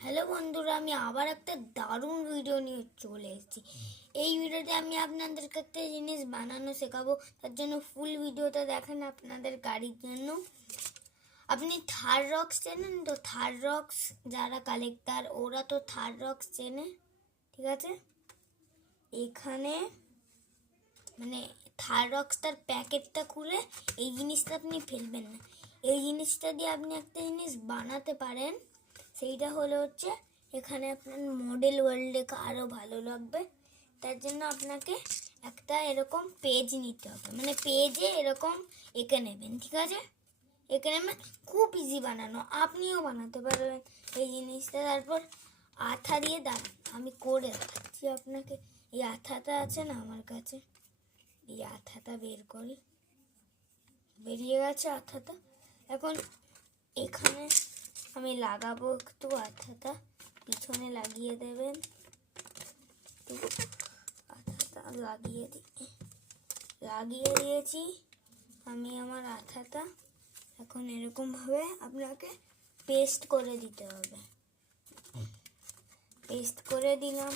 Hello বন্ধুরা, আমি আবার একটা দারুণ ভিডিও নিয়ে চলে এসেছি। এই ভিডিওতে আমি আপনাদেরকে একটা জিনিস বানানো শেখাবো। তার জন্য ফুল ভিডিওটা দেখেন আপনাদের গাড়ির জন্য। আপনি থার রক্স চেনেন তো? থার রক্স যারা কালেক্টার ওরা তো থার রক্স চেনে, ঠিক আছে? এখানে মানে থার রক্সটার প্যাকেটটা খুলে এই জিনিসটা আপনি ফেলবেন না। এই জিনিসটা দিয়ে আপনি একটা জিনিস বানাতে পারেন। সেইটা হচ্ছে এখানে আপনার মডেল ওয়ার্ল্ড লেখা আরও ভালো লাগবে। তার জন্য আপনাকে একটা এরকম পেজ নিতে হবে, মানে পেজে এরকম এঁকে নেবেন, ঠিক আছে? এঁকে নেবেন, খুব ইজি বানানো, আপনিও বানাতে পারবেন এই জিনিসটা। তারপর আঠা দিয়ে দাঁড়ান, আমি করে দেখাচ্ছি আপনাকে। এই আঠাটা আছে না আমার কাছে, এই আঠাটা বের করি, বেরিয়ে গেছে আঠাটা। এখন এখানে আমি লাগাবো একটু আঠাটা, পিছনে লাগিয়ে দেবেন। আঠাটা লাগিয়ে দিয়েছি আমি আমার আঠাটা। এখন এরকমভাবে আপনাকে পেস্ট করে দিতে হবে। পেস্ট করে দিলাম,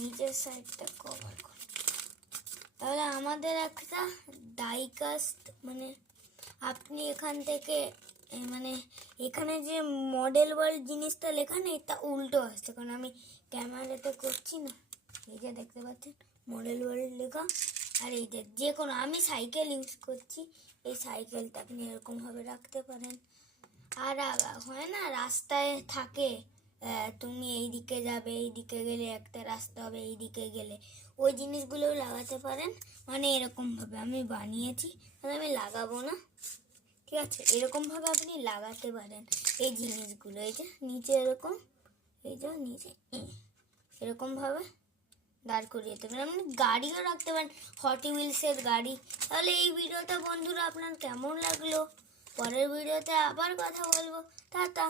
নিচের সাইডটা কভার করে। তাহলে আমাদের একটা ডাইকাস্ট, মানে আপনি এখান থেকে মানে এখানে যে মডেল ওয়ার্ল্ড জিনিসটা লেখা নেই, তা উল্টো আসছে, কারণ আমি ক্যামেরাতে করছি না। এই যে দেখতে পাচ্ছেন মডেল ওয়ার্ল্ড লেখা। আর এই যে কোনো, আমি সাইকেল ইউজ করছি, এই সাইকেলটা আপনি এরকমভাবে রাখতে পারেন। আর হয় না রাস্তায় থাকে, তুমি এই দিকে যাবে, এই দিকে গেলে একটা রাস্তা হবে, এই দিকে গেলে ওই জিনিসগুলোও লাগাতে পারেন। মানে এরকমভাবে আমি বানিয়েছি, তাহলে আমি লাগাবো না, ঠিক আছে? এরকমভাবে আপনি লাগাতে পারেন এই জিনিসগুলো। এই যে নিচে এরকম, এই যে নিচে এরকমভাবে দাঁড় করিয়ে দেবেন। আপনি গাড়িও রাখতে পারেন, হট হুইলসের গাড়ি। তাহলে এই ভিডিওটা বন্ধুরা আপনার কেমন লাগলো? পরের ভিডিওতে আবার কথা বলবো। টাটা।